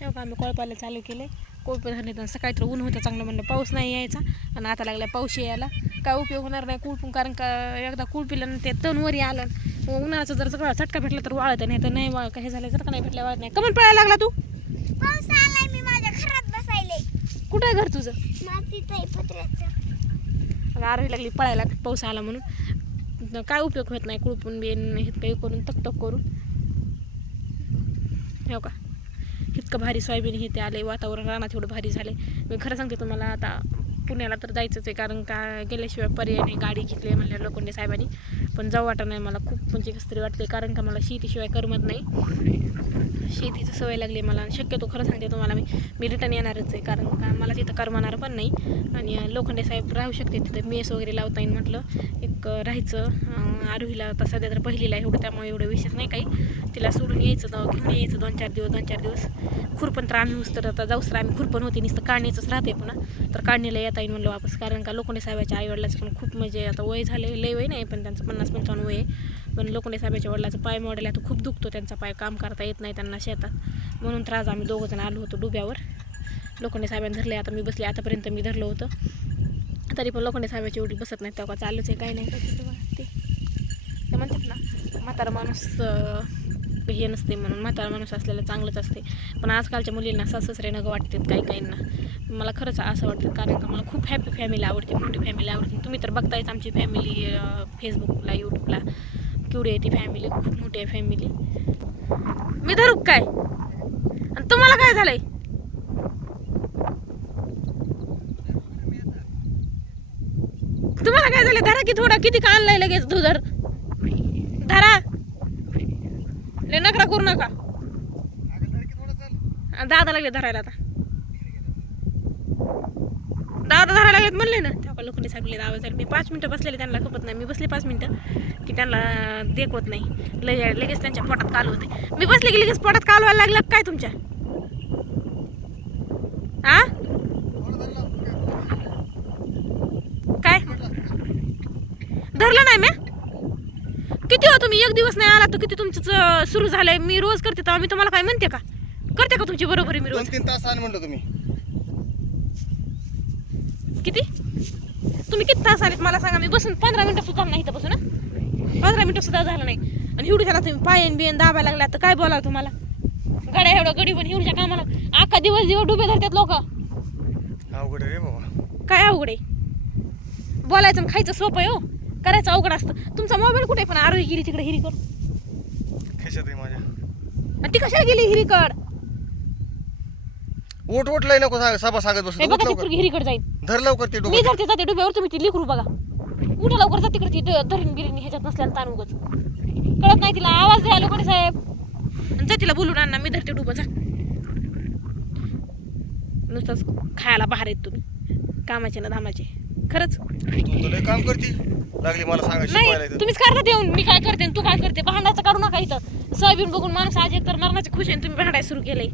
हे का आम्ही कोळपायला चालू केले. कोळप सकाळी तर ऊन होतं चांगलं म्हणलं. पाऊस नाही यायचा आणि आता लागला पाऊस यायला. काय उपयोग होणार नाही कुळपून कारण का एकदा कुळपिलं ते तण वरी आलं. मग उन्हाळ्याचा जर सगळा चटका भेटला तर वाळत नाही तर नाही वाळ काही झालं जर का नाही भेटल्या वाळत नाही. कमन पळायला लागला तू? पाऊस आलाय मी माझ्या घरात बसायले. कुठं घर तुझं? आरवी लागली पळायला पाऊस आला म्हणून. काय उपयोग होत नाही कुळपून बिन हे काही करून तकतक करून. हो का इतकं भारी सोयाबीन हे ते आले वातावरण रानात एवढं भारी झाले मी खरं सांगते तुम्हाला आता पुण्याला तर जायचंच आहे. कारण का गेल्याशिवाय पर्याय नाही. गाडी घेतली म्हणल्या लोखंडे साहेबांनी. पण जाऊ वाटत नाही मला. खूप म्हणजे कसं तरी वाटते कारण का मला शेतीशिवाय करमत नाही. शेतीची सवय लागली मला. शक्यतो खरं सांगते तुम्हाला मी. मी रिटर्न येणारच आहे. कारण का मला तिथं करमणार पण नाही. आणि लोखंडे साहेब राहू शकते तिथं. मेस वगैरे लावता येईल म्हटलं. एक राहायचं. आरोहीला आता सध्या तर पहिलीला आहे एवढं त्यामुळे एवढं विशेष नाही काही. तिला सोडून यायचं घेऊन यायचं दोन चार दिवस दोन चार दिवस. खुरपण तर आम्ही होस तर आता जाऊस तर आम्ही खुरपण होते. नुसतं काढण्याचंच राहते पुन्हा. तर काढणीला येता येईल म्हणलं वापस कारण का लोखंडे साहेबाच्या आईवडिलाचं पण खूप म्हणजे आता वय झाले लय वय नाही पण त्यांचं पन्नास पंचावन्न वय आहे. पण लोखंडे साहेबाच्या वडिलाचं पाय मॉडेल आहे तर खूप दुखतो त्यांचा पाय काम करता येत नाही त्यांना शेतात. म्हणून त्रास आम्ही दोघं जण आलो होतो डुब्यावर. लोखंडे साहेबांनी धरले आता मी बसले आतापर्यंत मी धरलं होतं. तरी पण लोखंडे साहेबाची एवढी बसत नाही तेव्हा चालूच आहे काही नाही. तर ते म्हणतात ना म्हातारा माणूस अं, हे नसते म्हणून म्हातारा माणूस असलेलं चांगलंच असते. पण आजकालच्या मुलींना साससरे नगं वाटतात काही काहींना. मला खरंच असं वाटतं कारण का मला खूप हॅपी फॅमिली आवडते मोठी फॅमिली आवडते. तुम्ही तर बघतायच आमची फॅमिली फेसबुकला यूट्यूबला केवढी आहे ती फॅमिली खूप मोठी आहे फॅमिली मी धरू काय? आणि तुम्हाला काय झालंय? तुम्हाला काय झालं धरा की थोडा. किती का आणलाय लगेच दुधर धरा. लय नकरा करू नका. दादा लागले धरायला आता. दादा धरायला लागलेत म्हणले ना. तेव्हा लोकांनी सांगितले आवाज मी पाच मिनटं बसलेले त्यांना खपत नाही. मी बसले पाच मिनटं की त्यांना देखवत नाही. लय लगेच त्यांच्या पोटात काल होते. मी बसले की लगेच पोटात काल व्हायला लागलं काय तुमच्या? आ काय धरलं नाही म्या किती हो तुम्ही? एक दिवस नाही आला तर किती तुमचं सुरू झालंय? मी रोज करते तेव्हा मी तुम्हाला काय म्हणते का? करते का तुमची बरोबरी मी रोज? तीन तास आण म्हणलं तुम्ही. किती? तुम्ही किती तास आलेत मला सांगा. मी बसून पंधरा मिनिटं सुद्धा नाही इथं बसून हं? पंधरा मिनिटं सुद्धा झालं नाही. आणि हिवडू झाला तुम्ही पायन बियन दाबायला लागला तर काय बोलावं तुम्हाला? गाड्या एवढं गडी पण हिवडच्या कामाला अख्खा दिवस दिवस डुबे धरतात लोक. अवघड आहे रे बाबा. काय अवघड आहे? बोलायचं आणि खायचं सोपं आहे हो. करायचं अवघड असतं. तुमचा मोबाईल कुठे पण आरोग्य गेली तिकडे हिरीकड. खिशात आहे माझ्या? आणि ती कशाला गेली हिरीकड? ओट ओट लय नको सभा सांगत हे बसू बघा उठ ती लवकर. पोरगी हिरीकड जाईल. धर लवकर ते मी डोकं धरते जाते डुब्यावर तुम्ही ती लिखरू बघा. उठा लवकर जा तिकडे ती ड- धरून बिरीने ह्याच्यात नसल्याला ताण उगच. कळत नाही तिला आवाज द्या लोकांनी साहेब. आणि जा तिला बोलून आणा मी धरते डुबं जा. नुसतंच खायला बाहेर येत तुम्ही. कामाचे ना धामाचे. खरंच. तू तर लय काम करती. लागली मला सांगा शिकवायला नाही इथं. तुम्हीच करतात येऊन. मी काय करते आणि तू काय करते? भांडायचं काढू नका इथं. सोयाबीन बघून माणूस आज एक तर मरणाचे खुश आहे आणि तुम्ही भांडायला सुरू केलंय.